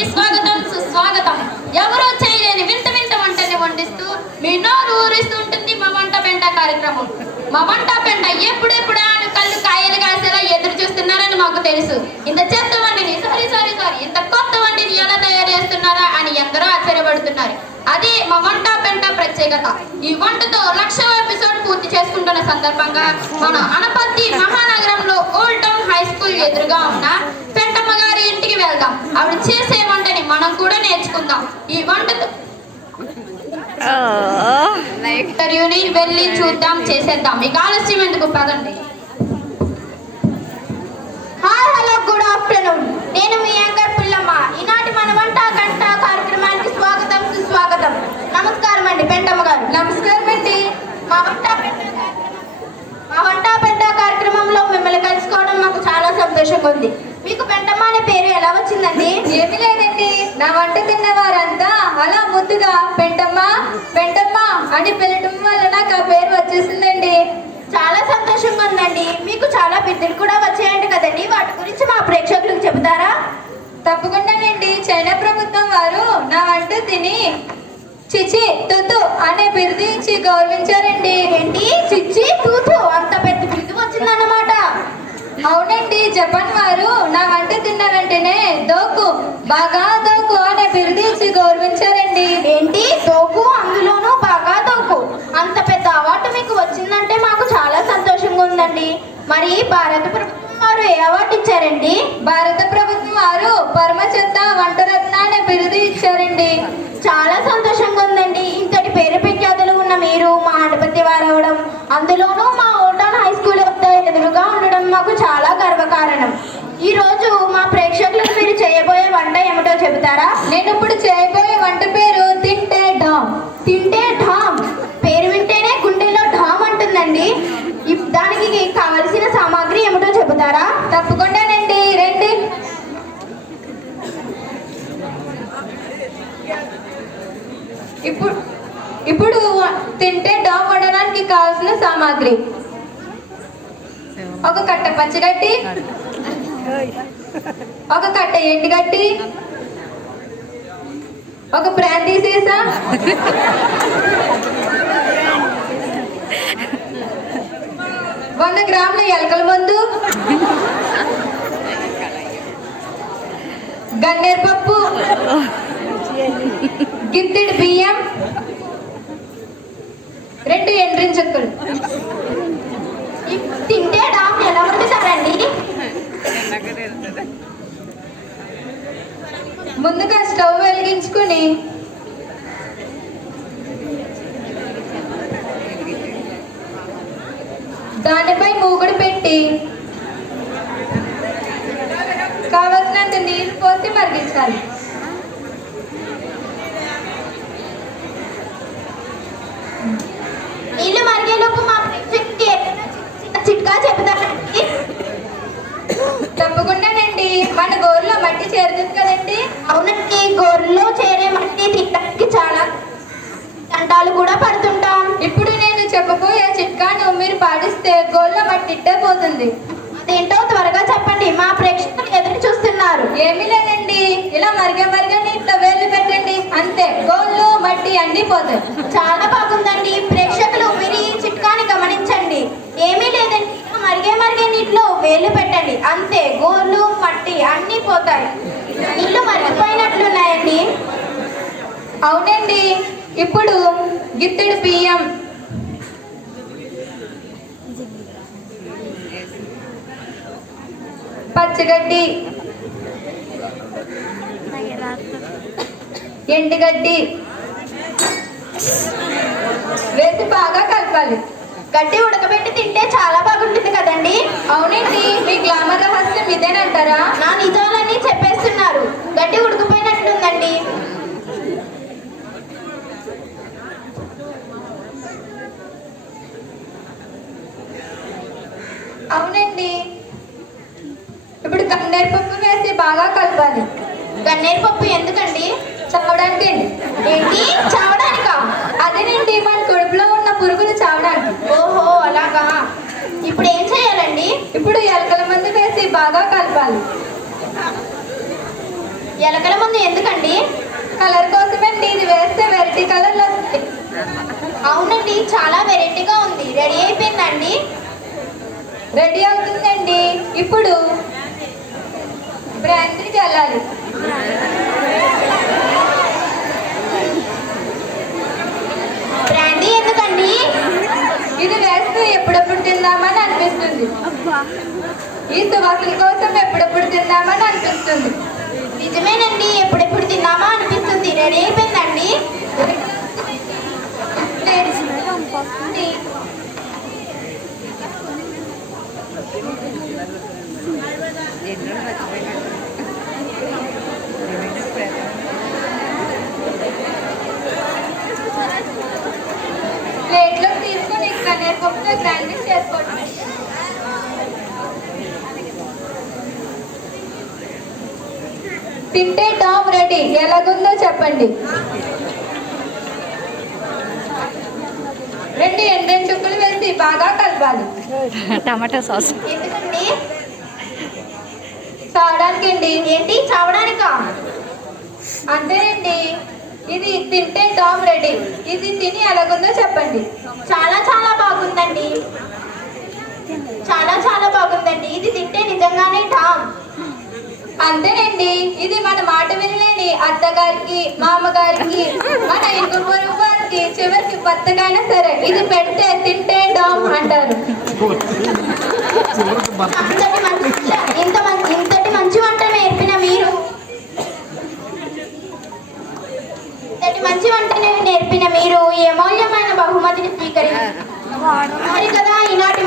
కార్యక్రమానికి స్వాగతం సుస్వాగతం. ఎవరో చేయలేని వింత వింత వంటని వండిస్తూ మీ నోరు ఊరిస్తూ ఉంటుంది మా వంట పెంట కార్యక్రమం. మా వంట పెంట ఎప్పుడెప్పుడా కళ్ళు కాయలు కాసేలా ఎదురు చూస్తున్నారని మాకు తెలుసు. ఇంత చెత్త వంటిని సారీ ఇంత కొత్త వంటిని ఎలా తయారు చేస్తున్నారా అని ఎందరో ఆశ్చర్యపడుతున్నారు. అది మా వంట పెంట ప్రత్యేకత. ఈ వంటతో 1,00,000వ ఎపిసోడ్ పూర్తి చేసుకుంటున్న సందర్భంగా మన అనపర్తి మహానగరంలో ఓల్డ్ టౌన్ హై స్కూల్ ఎదురుగా ఉన్న పెంటమ్మ గారి ఇంటికి వెళ్దాం. ఆవిడ చేసే వంటని మనం కూడా నేర్చుకుందాం. ఈ వంటతో వెళ్ళి చూద్దాం, చేసేద్దాం. ఇక ఆలస్యం ఎందుకు, పదండి. Hi, hello, good afternoon. నేను మీ యాంకర్ పుల్లమ్మ. ఈనాటి మన వంట గంట కార్యక్రమానికి స్వాగతం సుస్వాగతం. నమస్కారం అండి పెంటమ్మ గారు. నమస్కారం అండి. మా వంట పెంట కార్యక్రమంలో మిమ్మల్ని కలుసుకోవడం మాకు చాలా సంతోషంగా ఉంది. మీకు పెంటమ్మ అనే పేరు ఎలా వచ్చిందండి? ఏమీ లేదండి, నా వంట తిన్న వారంతా అలా ముద్దుగా పెంటమ్మ పెంటమ్మ అని పిలవటం వల్ల నాకు ఆ పేరు వచ్చేసిందండి. చాలా సంతోషంగా ఉందండి. మీకు చాలా బిడ్డలు కూడా వచ్చాయంట కదండి, వాటి గురించి మా ప్రేక్షకులకు చెబుతారా? తప్పకుండానండి. చైనా ప్రభుత్వం వారు నా వంట తిని చిచి తుతు అనే బిరుదు ఇచ్చి గౌరవించారండి. ఏంటి చిచ్చి తూతు అంత పెద్ద బిరుదు వచ్చిందన్నమాట? అవునండి, జపాన్ వారు నా వంట తిన్న వెంటనే దోకు బాగా దోకు అనే బిరుదు ఇచ్చి గౌరవించారండి. ఏంటి దోకు, అందులోనూ బాగా దోకు? అంత పెద్ద అవార్డు మీకు వచ్చిందంటే మాకు చాలా సంతోషంగా ఉందండి. మరి భారత ప్రభుత్వం వారు ఏ అవార్డు ఇచ్చారండి? భారత ప్రభుత్వం వారు పరమచెత్త వంటరత్న అనే బిరుదు ఇచ్చారండి. చాలా సంతోషంగా ఉందండి. ఇంతటి పేరు ప్రఖ్యాతులు ఉన్న మీరు మా ఆడపతి వారు అవడం, అందులోనూ మా ఓల్డ్ టౌన్ హై స్కూల్ ఎదురుగా ఉండడం మాకు చాలా గర్వకారణం. ఈ రోజు మా ప్రేక్షకులకు మీరు చేయబోయే వంట ఏమిటో చెబుతారా? నేను ఇప్పుడు చేయబోయే వంట పేరు తింటే ఢామ్. తింటే ఢామ్ పేరు వింటేనే గుండెలో ఢామ్ అంటుందండి. దానికి కావలసిన సామాగ్రి ఏమిటో చెబుతారా? తప్పకుండానండి, రండి. ఇప్పుడు తింటే ఢామ్ వండడానికి కావాల్సిన సామాగ్రి: ఒక కట్ట పచ్చిగడ్డి, ఒక కట్ట ఎండుగడ్డి, ఒక బ్రాందీ సీసా, వంద గ్రాముల ఎలకల మందు, గన్నేరు పప్పు, గిద్దెడు బియ్యం, 2 ఎండ్రిన్ చెక్కలు. తింటే ఢామ్ ఎలా వండుతారండి? ముందుగా స్టవ్ వెలిగించుకుని దానిపై మూగుడు పెట్టి కావలసినంత నీరు పోసి మరిగించాలి. నీళ్లు మరిగేలోపు మా ప్రేక్షకులకి చిట్కా చెబుతారండి? తప్పకుండానండి. మన గోరులో మట్టి చేరుతుంది కదండి. అవునండి, గోరులో చేరే మట్టి తినడానికి చాలా దండాలు కూడా పడుతుంటాం. ఇప్పుడు నేను చెప్పబోయే చిట్కాను మీరు పాటిస్తే గోరులో మట్టి ఇట్టే పోతుంది. అదేంటో త్వరగా చెప్పండి, మా ప్రేక్షకులు ఎదురు చూస్తున్నారు. ఏమీ లేదండి, ఇలా మరిగే నీటిలో వేళ్ళు పెట్టండి, అంతే, గోళ్ళు మట్టి అన్ని పోతాయి. చాలా బాగుందండి. ప్రేక్షకులు మీరు ఈ చిట్కాని గమనించండి. ఏమీ లేదండి, మరిగే నీటిలో వేళ్ళు పెట్టండి, అంతే, గోళ్ళు మట్టి అన్ని పోతాయి. నీళ్లు మరిగిపోయినట్లున్నాయండి. అవునండి. ఇప్పుడు గిత్తెడు బియ్యం, పచ్చగడ్డి, ఎండుగడ్డి వేసి బాగా కలపాలి. గడ్డి ఉడకబెట్టి తింటే చాలా బాగుంటుంది కదండి? అవునండి, మీ గ్లామర్ రహస్యం ఇదేనంటారా? నా నిజాలన్నీ చెప్పేస్తున్నారు. గడ్డి ఉడికిపోయినట్లుందండి. అవునండి. ఇప్పుడు గన్నేరు పప్పు వేసి బాగా కలపాలి. గన్నేరు పప్పు ఎందుకండి? చావడానికి అండి. ఏంటి చావడానికా? అదేనండి, మన కడుపులో ఉన్న పురుగులు చావడానికి. ఓహో అలాగా. ఇప్పుడు ఏం చేయాలండి? ఇప్పుడు ఎలకల మందు వేసి బాగా కలపాలి. ఎలకల ముందు ఎందుకండి? కలర్ కోసమండి. ఇది వేస్తే వెరైటీ కలర్లో వస్తుంది. అవునండి, చాలా వెరైటీగా ఉంది. రెడీ అయిపోయిందండి? రెడీ అవుతుందండి. ఇప్పుడు బ్రాంతికి వెళ్ళాలి. బ్రాండీ ఎందుకండి? ఇది వేస్తే ఎప్పుడెప్పుడు తిందామని అనిపిస్తుంది. ఈ సువాసన కోసం ఎప్పుడెప్పుడు తిందామని అనిపిస్తుంది. నిజమేనండి, ఎప్పుడెప్పుడు తిన్నామా అనిపిస్తుంది. రెడీ అయిపోయిందండి? ప్లేట్లో తీసుకొని కన్నీర్ పప్పుతో గ్రైండింగ్ చేసుకోవడం. తింటే టామ్ రెడీ. ఎలాగుందో చెప్పండి. రెండు ఎండ్రెన్ చుక్కలు వేసి బాగా కలపాలి. టమాటా సాస్ ఎందుకండి? తాగడానికి అండి. ఏంటి, చావడానికా? అంతేనండి. ఇది తింటే టామ్ రెడీ. ఇది తిని ఎలాగుందో చెప్పండి. చాలా చాలా బాగుందండి. చాలా చాలా బాగుందండి. ఇది తింటే నిజంగానే టామ్. అంతేనండి. ఇది మన మాట వినలేని అత్తగారికి, మామగారికి, మన ఇంటి పొరుగు వారికి, చివరికి భర్తకైనా సరే ఇది పెడితే తింటే డామ్ అంటారు. ఇంతటి మంచి వంట నేర్పిన మీరు, ఈ అమూల్యమైన బహుమతిని స్వీకరించారు కదా ఈనాటి